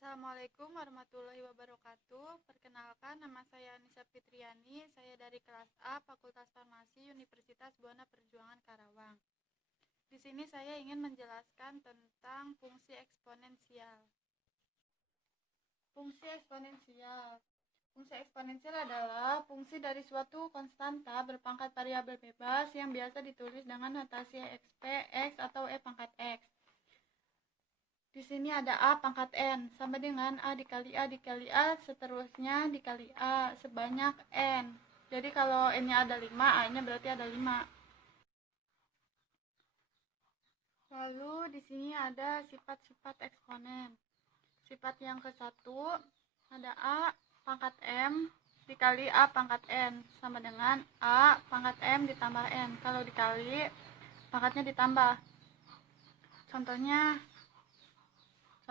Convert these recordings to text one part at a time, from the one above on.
Assalamualaikum warahmatullahi wabarakatuh. Perkenalkan, nama saya Anissa Fitriani. Saya dari kelas A, Fakultas Farmasi, Universitas Buana Perjuangan Karawang. Di sini saya ingin menjelaskan tentang fungsi eksponensial. Fungsi eksponensial. Fungsi eksponensial adalah fungsi dari suatu konstanta berpangkat variabel bebas yang biasa ditulis dengan notasi exp, x atau e pangkat x. Di sini ada A pangkat N sama dengan A dikali A, seterusnya dikali A sebanyak N. Jadi kalau N-nya ada 5, A-nya berarti ada 5. Lalu di sini ada sifat-sifat eksponen. Sifat yang ke-1 ada A pangkat M dikali A pangkat N sama dengan A pangkat M ditambah N. Kalau dikali, pangkatnya ditambah.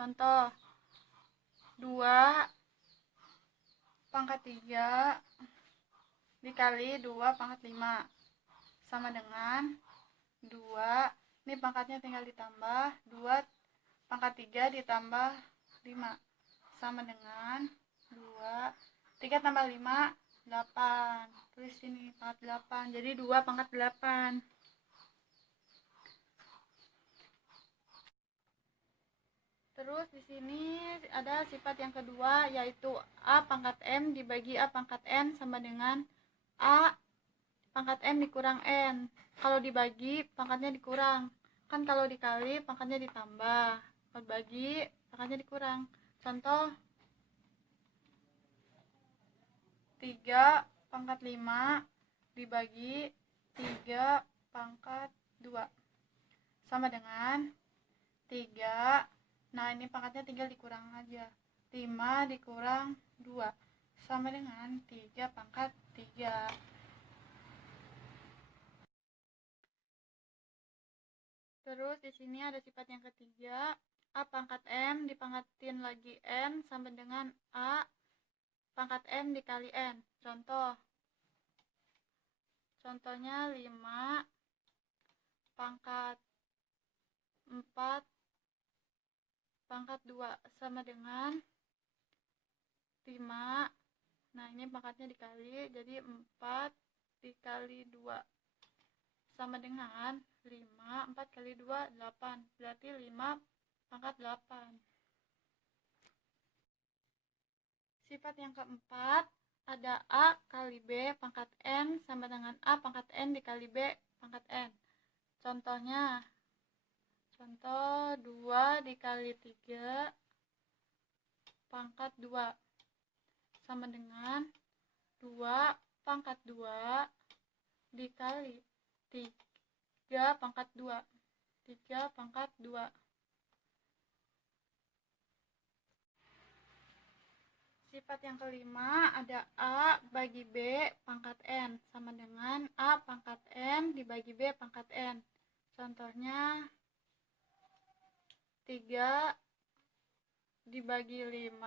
Contoh 2 pangkat 3 dikali 2 pangkat 5 sama dengan 2, ini pangkatnya tinggal ditambah, 2 pangkat 3 ditambah 5 sama dengan 2, 3 tambah 5, 8. Tulis sini pangkat 8, jadi 2 pangkat 8. Terus di sini ada sifat yang kedua, yaitu A pangkat M dibagi A pangkat N sama dengan A pangkat M dikurang N. Kalau dibagi, pangkatnya dikurang. Kan kalau dikali, pangkatnya ditambah. Kalau bagi, pangkatnya dikurang. Contoh 3 pangkat 5 dibagi 3 pangkat 2 sama dengan 3. Nah, ini pangkatnya tinggal dikurang aja. 5 dikurang 2 sama dengan 3 pangkat 3. Terus di sini ada sifat yang ketiga, A pangkat M dipangkatin lagi N sama dengan A pangkat M dikali N. Contohnya 5 pangkat 4 pangkat 2 sama dengan 5. Nah, ini pangkatnya dikali, jadi 4 dikali 2 sama dengan 5. 4 kali 2, 8. Berarti 5 pangkat 8. Sifat yang keempat, ada A kali B pangkat N sama dengan A pangkat N dikali B pangkat N. Contoh 2 dikali 3 pangkat 2 sama dengan 2 pangkat 2 dikali 3 pangkat 2. 3 pangkat 2. Sifat yang kelima ada A bagi B pangkat N sama dengan A pangkat N dibagi B pangkat N. Contohnya 3 dibagi 5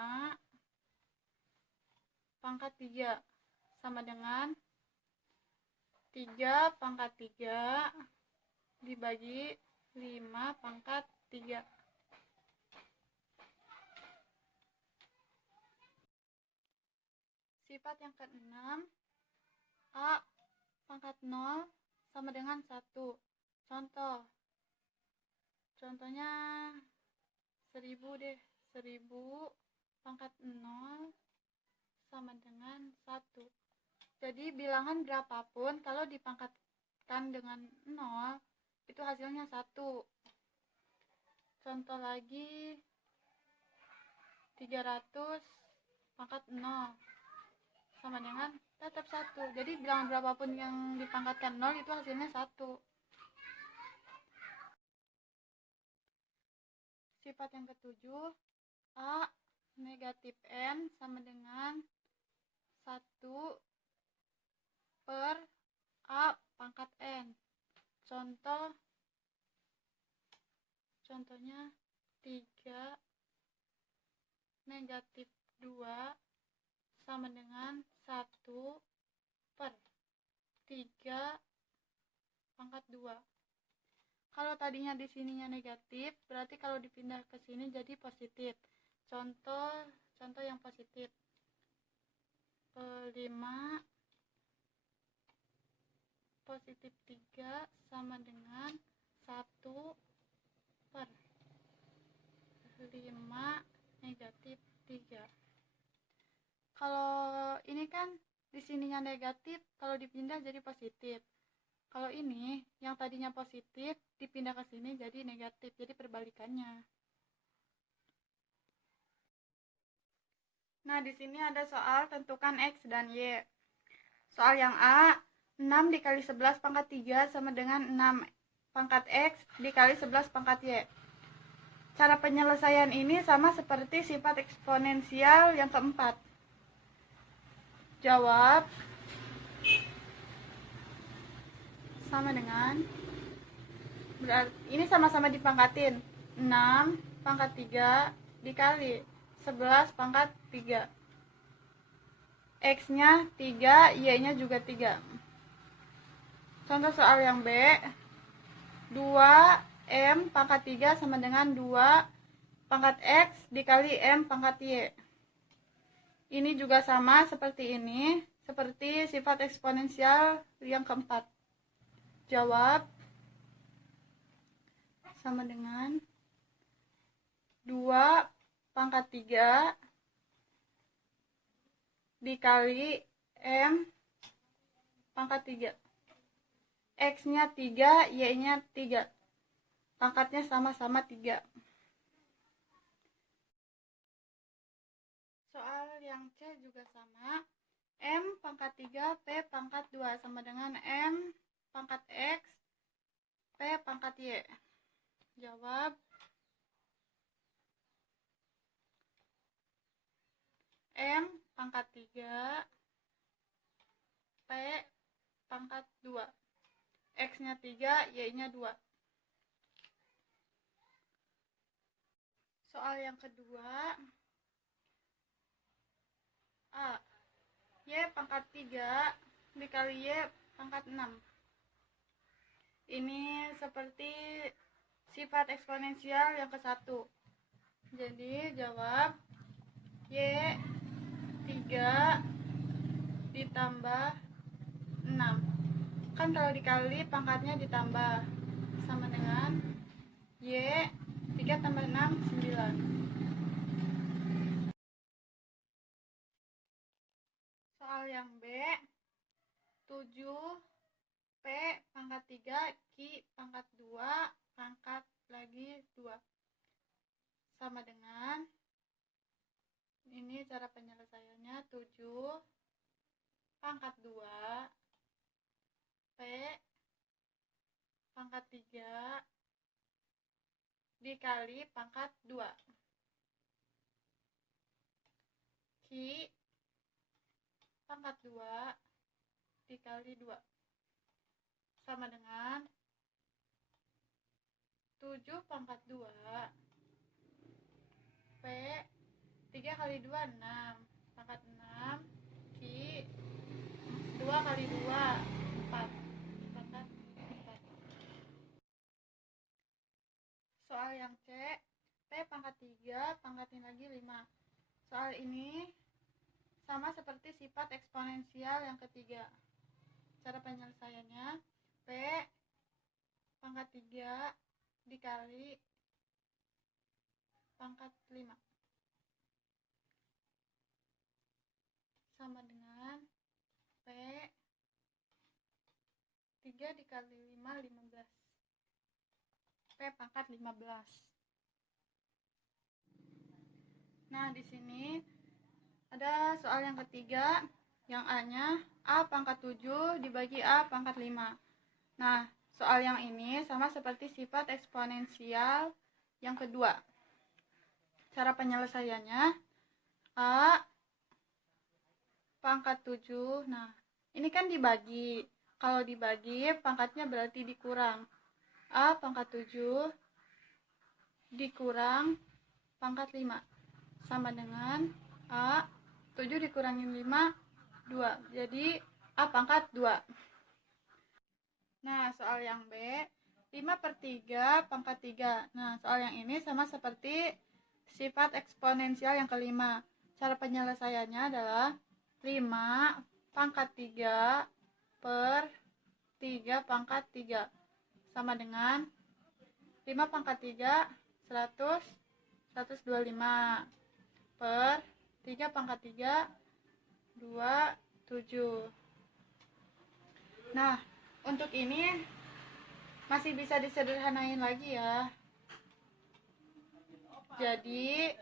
pangkat 3 sama dengan 3 pangkat 3 dibagi 5 pangkat 3. Sifat yang keenam, A pangkat 0 sama dengan 1. Contohnya 1000 deh. 1000 pangkat 0 sama dengan 1. Jadi bilangan berapapun kalau dipangkatkan dengan 0 itu hasilnya 1. Contoh lagi 300 pangkat 0 sama dengan tetap 1. Jadi bilangan berapapun yang dipangkatkan 0 itu hasilnya 1. Sifat yang ketujuh, A negatif N sama dengan 1 per A pangkat N. Contohnya 3 negatif 2 sama dengan 1 per 3 pangkat 2. Kalau tadinya di sininya negatif, berarti kalau dipindah ke sini jadi positif. Contoh yang positif. 5 positif 3 sama dengan 1 per 5 negatif 3. Kalau ini kan di sininya negatif, kalau dipindah jadi positif. Kalau ini yang tadinya positif dipindah ke sini jadi negatif, jadi perbalikannya. Nah, di sini ada soal tentukan X dan Y. Soal yang A, 6 dikali 11 pangkat 3 sama dengan 6 pangkat X dikali 11 pangkat Y. Cara penyelesaian ini sama seperti sifat eksponensial yang keempat. Jawab sama dengan, berarti ini sama-sama dipangkatin, 6 pangkat 3 dikali 11 pangkat 3. X-nya 3, Y-nya juga 3. Contoh soal yang B, 2M pangkat 3 sama dengan 2 pangkat X dikali M pangkat Y. Ini juga sama seperti ini, seperti sifat eksponensial yang keempat. Jawab sama dengan 2 pangkat 3 dikali M pangkat 3. X-nya 3, Y-nya 3. Pangkatnya sama-sama 3. Soal yang C juga sama. M pangkat 3, P pangkat 2 sama dengan M pangkat X, P pangkat Y. Jawab M pangkat 3, P pangkat 2. X-nya 3, Y-nya 2. Soal yang kedua, A, Y pangkat 3 dikali Y pangkat 6. Ini seperti sifat eksponensial yang ke-1. Jadi jawab Y 3 ditambah 6. Kan kalau dikali pangkatnya ditambah, sama dengan Y 3 tambah 6, 9. Soal yang B, 7 P pangkat 3 Q pangkat 2 pangkat lagi 2 sama dengan, ini cara penyelesaiannya, 7 pangkat 2 P pangkat 3 dikali pangkat 2 Q pangkat 2 dikali 2 sama dengan 7 pangkat 2 P 3 kali 2 6 pangkat 6 Q 2 kali 2 4 pangkat 4. Soal yang C, P pangkat 3 pangkatin lagi 5. Soal ini sama seperti sifat eksponensial yang ketiga. Cara penyelesaiannya, P pangkat 3 dikali pangkat 5 sama dengan P 3 dikali 5, 15. P pangkat 15. Nah, di sini ada soal yang ketiga, yang A-nya A pangkat 7 dibagi A pangkat 5. Nah, soal yang ini sama seperti sifat eksponensial yang kedua. Cara penyelesaiannya, A pangkat 7. Nah, ini kan dibagi. Kalau dibagi, pangkatnya berarti dikurang. A pangkat 7 dikurang pangkat 5. Sama dengan A 7 dikurangin 5, 2. Jadi A pangkat 2. Nah, soal yang B, 5 per 3 pangkat 3. Nah, soal yang ini sama seperti Sifat eksponensial yang kelima. Cara penyelesaiannya adalah 5 pangkat 3 per 3 pangkat 3 sama dengan 5 pangkat 3 100 125 per 3 pangkat 3 27. Nah, untuk ini masih bisa disederhanain lagi ya. Jadi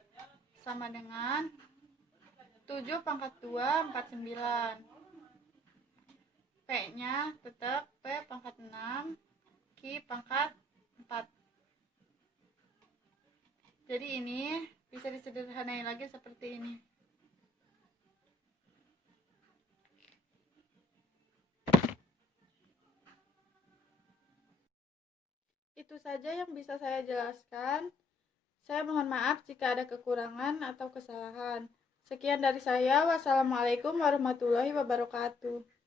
sama dengan 7 pangkat 2 49. P-nya tetap P pangkat 6 Q pangkat 4. Jadi ini bisa disederhanain lagi seperti ini. Itu saja yang bisa saya jelaskan. Saya mohon maaf jika ada kekurangan atau kesalahan. Sekian dari saya. Wassalamualaikum warahmatullahi wabarakatuh.